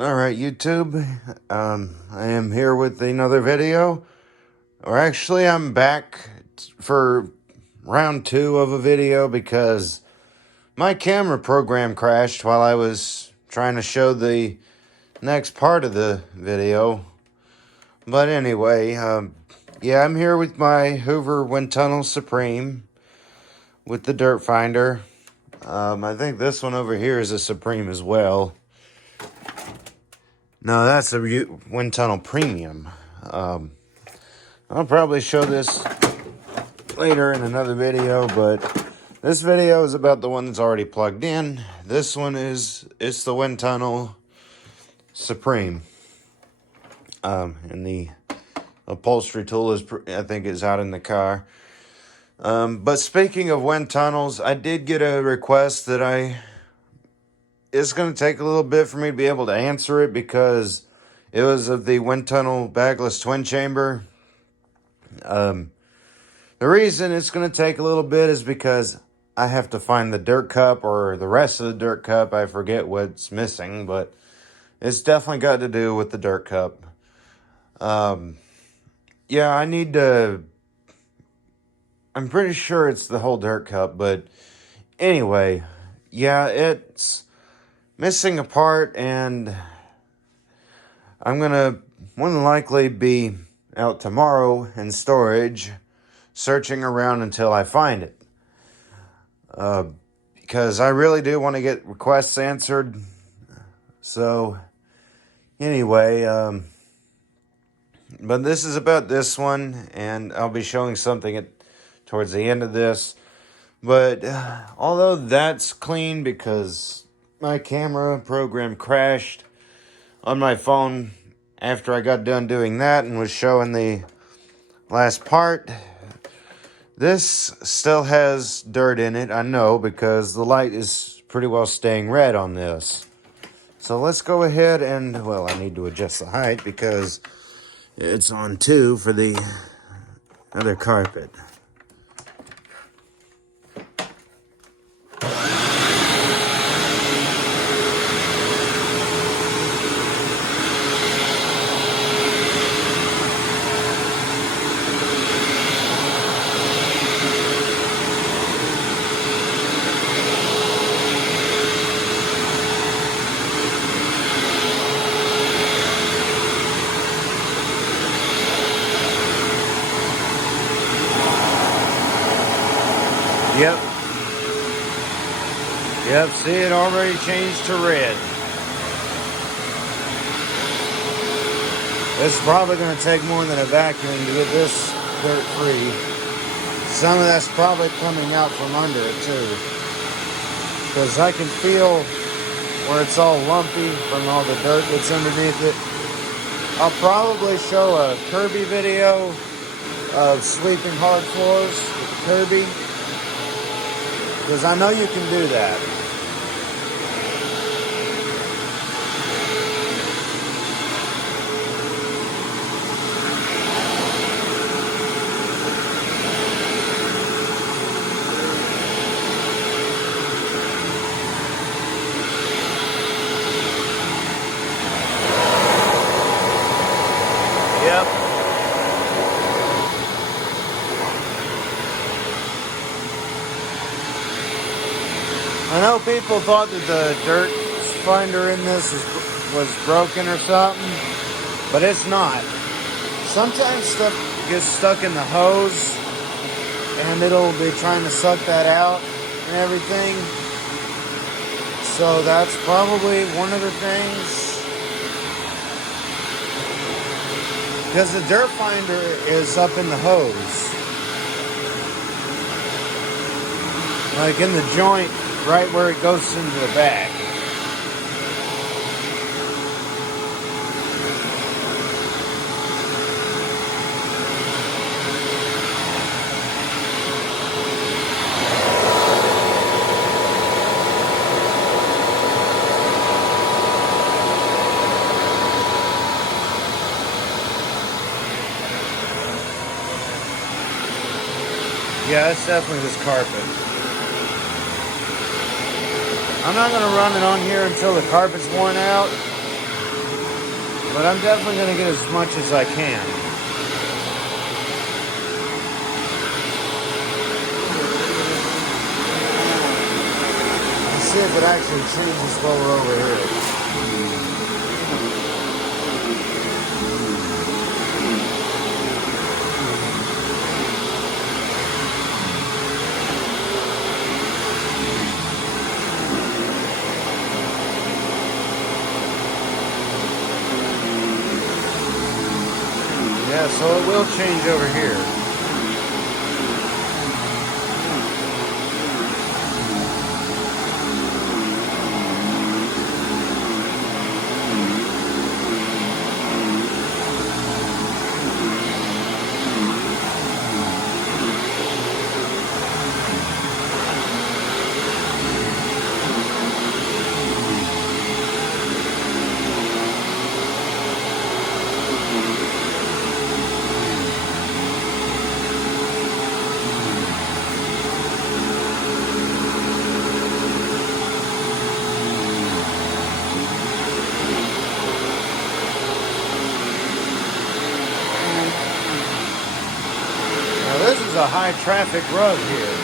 Alright, YouTube, I am here with another video. Or actually, I'm back for round 2 of a video because my camera program crashed while I was trying to show the next part of the video. But anyway, yeah, I'm here with my Hoover Windtunnel Supreme with the dirt finder. I think this one over here is a Supreme as well. No, that's a Windtunnel Premium. I'll probably show this later in another video, but this video is about the one that's already plugged in. This one it's the Windtunnel Supreme. And the upholstery tool I think is out in the car. But speaking of wind tunnels, I did get a request that it's going to take a little bit for me to be able to answer it because it was of the wind tunnel bagless twin chamber. The reason it's going to take a little bit is because I have to find the dirt cup or the rest of the dirt cup. I forget what's missing, but it's definitely got to do with the dirt cup. Yeah, I'm pretty sure it's the whole dirt cup, but anyway, yeah, it's missing a part, and I'm gonna more than likely be out tomorrow in storage, searching around until I find it. Because I really do want to get requests answered. So, anyway, but this is about this one, and I'll be showing something towards the end of this. But although that's clean because my camera program crashed on my phone after I got done doing that and was showing the last part, this still has dirt in it, I know, because the light is pretty well staying red on this. So let's go ahead and, well, I need to adjust the height because it's on 2 for the other carpet. Yep. Yep, see, it already changed to red. It's probably going to take more than a vacuum to get this dirt free. Some of that's probably coming out from under it too. Because I can feel where it's all lumpy from all the dirt that's underneath it. I'll probably show a Kirby video of sweeping hard floors with Kirby. Because I know you can do that. Yep. I know people thought that the dirt finder in this was broken or something, but it's not. Sometimes stuff gets stuck in the hose and it'll be trying to suck that out and everything. So that's probably one of the things. Because the dirt finder is up in the hose. Like in the joint, right where it goes into the back. Yeah, it's definitely this carpet. I'm not going to run it on here until the carpet's worn out. But I'm definitely going to get as much as I can. Let's see if it actually changes while we're over here. Yeah, so it will change over here. This is a high traffic road here.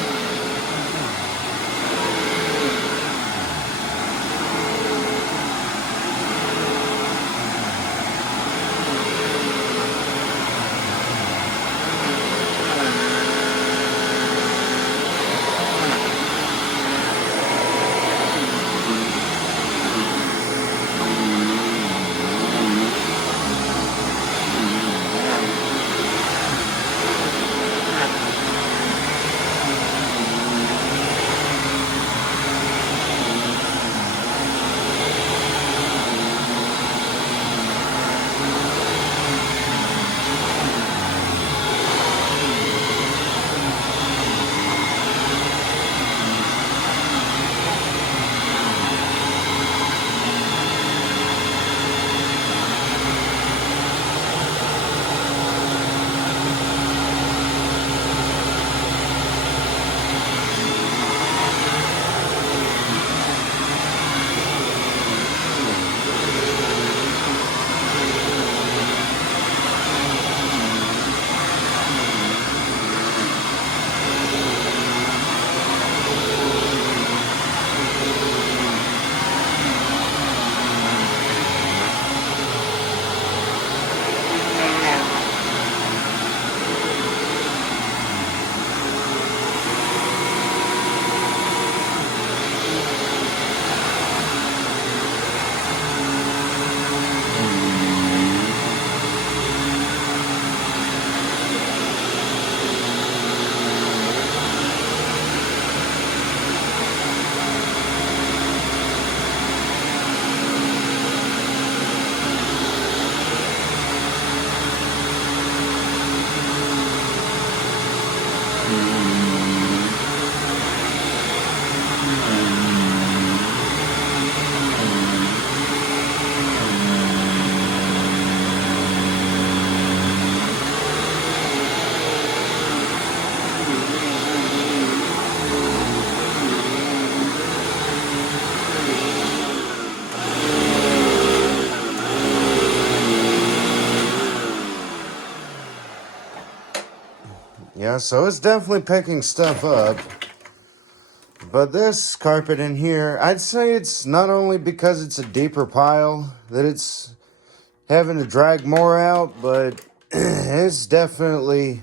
Yeah, so it's definitely picking stuff up. But this carpet in here, I'd say it's not only because it's a deeper pile that it's having to drag more out, but it's definitely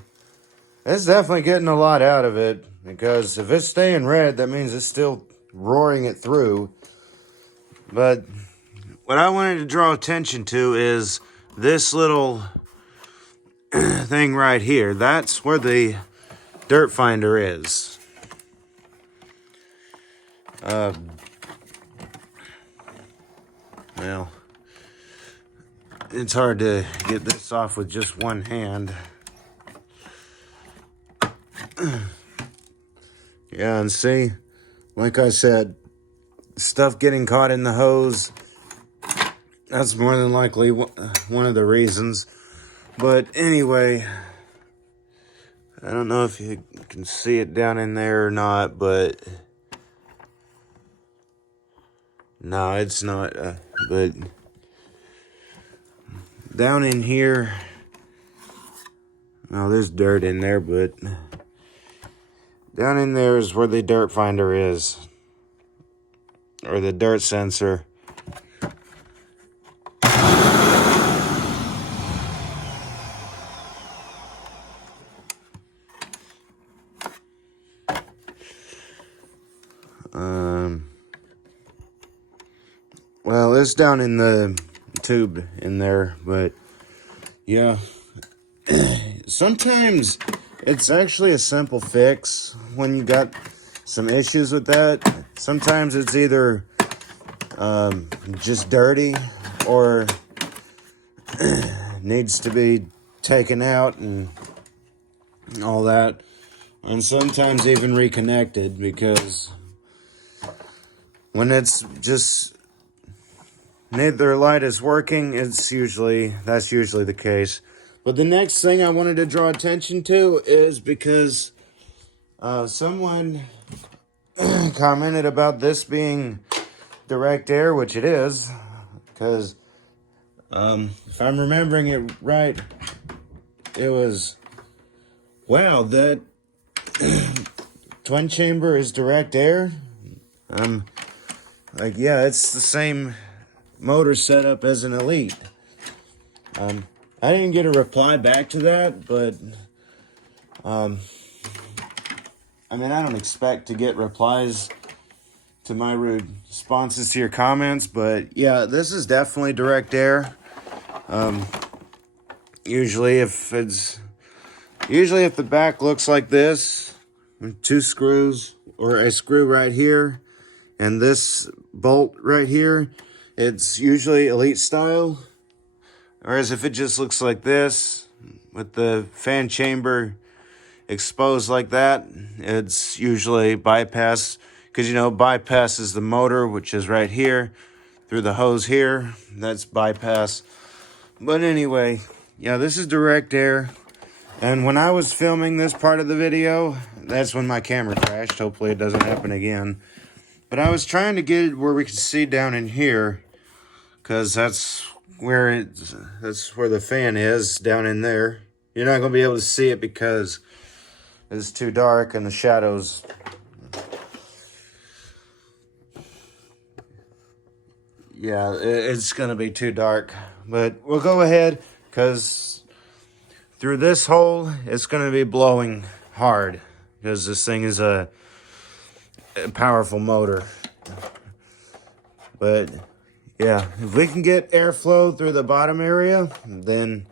getting a lot out of it. Because if it's staying red, that means it's still roaring it through. But what I wanted to draw attention to is this little thing right here. That's where the dirt finder is. Well, it's hard to get this off with just one hand. Yeah, and see, like I said, stuff getting caught in the hose, that's more than likely one of the reasons. But anyway, I don't know if you can see it down in there or not, but no, it's not. But down in here, well, there's dirt in there, but down in there is where the dirt finder is, or the dirt sensor. Well, it's down in the tube in there, but yeah. Sometimes it's actually a simple fix when you got some issues with that. Sometimes it's either just dirty or needs to be taken out and all that. And sometimes even reconnected, because when it's just neither light is working, that's usually the case. But the next thing I wanted to draw attention to is because someone commented about this being direct air, which it is, because if I'm remembering it right, it was, wow, that twin chamber is direct air. Like, yeah, it's the same motor setup as an Elite. I didn't get a reply back to that, but I mean, I don't expect to get replies to my responses to your comments, but yeah, this is definitely direct air. Usually if the back looks like this, two screws or a screw right here and this bolt right here, it's usually Elite style. Whereas if it just looks like this with the fan chamber exposed like that, it's usually bypass, because you know bypass is the motor, which is right here through the hose here. That's bypass. But anyway, yeah, this is direct air. And when I was filming this part of the video, that's when my camera crashed. Hopefully it doesn't happen again. But I was trying to get it where we could see down in here, because that's where the fan is, down in there. You're not going to be able to see it because it's too dark and the shadows. Yeah, it's going to be too dark. But we'll go ahead, because through this hole, it's going to be blowing hard, because this thing is a powerful motor. But yeah, if we can get airflow through the bottom area, then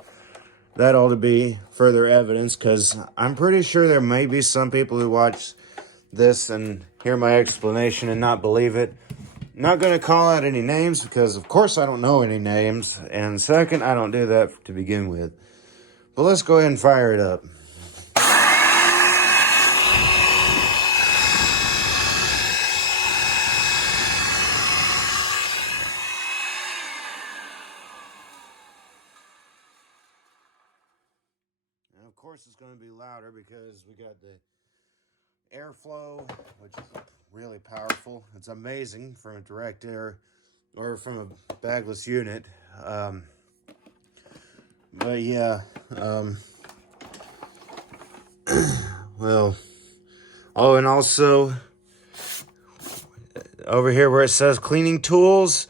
that ought to be further evidence, because I'm pretty sure there may be some people who watch this and hear my explanation and not believe it. I'm not going to call out any names, because of course I don't know any names, and second, I don't do that to begin with. But let's go ahead and fire it up. And of course it's going to be louder because we got the airflow, which is really powerful. It's amazing from a direct air or from a bagless unit. But yeah, well, oh, and also over here where it says cleaning tools,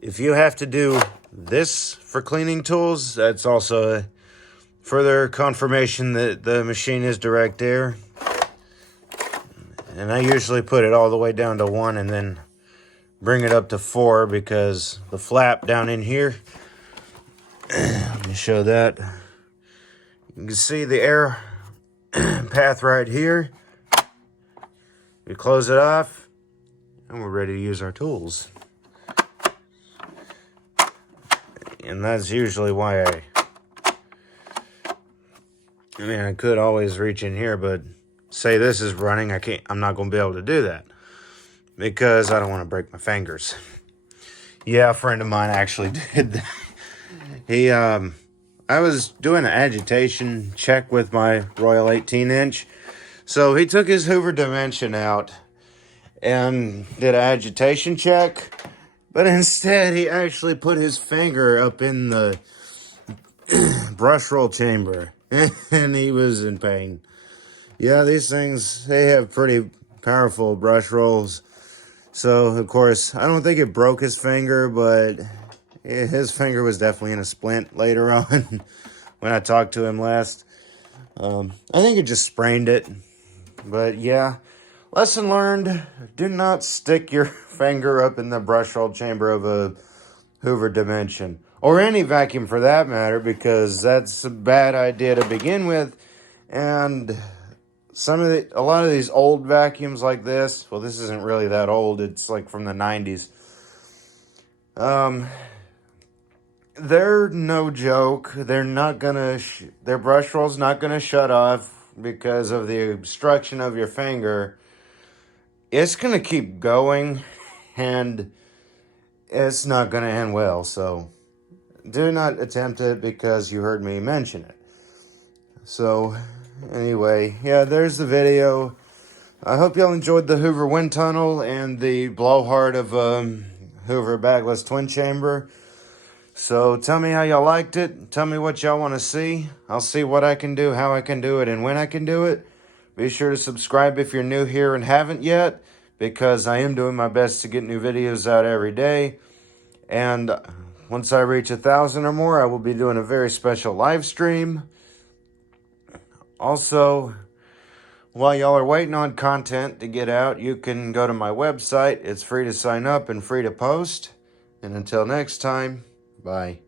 if you have to do this for cleaning tools, that's also a further confirmation that the machine is direct air. And I usually put it all the way down to 1 and then bring it up to 4, because the flap down in here, let me show that. You can see the air path right here. We close it off and we're ready to use our tools. And that's usually why I could always reach in here, but say this is running, I'm not going to be able to do that, because I don't want to break my fingers. Yeah, a friend of mine actually did that. I was doing an agitation check with my Royal 18-inch. So he took his Hoover Dimension out and did an agitation check. But instead, he actually put his finger up in the brush roll chamber. And he was in pain. Yeah, these things, they have pretty powerful brush rolls. So, of course, I don't think it broke his finger, but his finger was definitely in a splint later on when I talked to him last. I think it just sprained it. But yeah, lesson learned. Do not stick your finger up in the brush roll chamber of a Hoover Dimension. Or any vacuum for that matter, because that's a bad idea to begin with. And a lot of these old vacuums like this, well, this isn't really that old. It's like from the 90s. They're no joke. They're not gonna, their brush roll's not gonna shut off because of the obstruction of your finger. It's gonna keep going, and it's not gonna end well. So do not attempt it because you heard me mention it. So anyway, yeah, there's the video. I hope y'all enjoyed the Hoover Windtunnel and the blowhard of Hoover bagless twin chamber. So tell me how y'all liked it. Tell me what y'all want to see. I'll see what I can do, how I can do it, and when I can do it. Be sure to subscribe if you're new here and haven't yet, because I am doing my best to get new videos out every day. And once I reach 1,000 or more, I will be doing a very special live stream. Also, while y'all are waiting on content to get out, you can go to my website. It's free to sign up and free to post. And until next time, bye.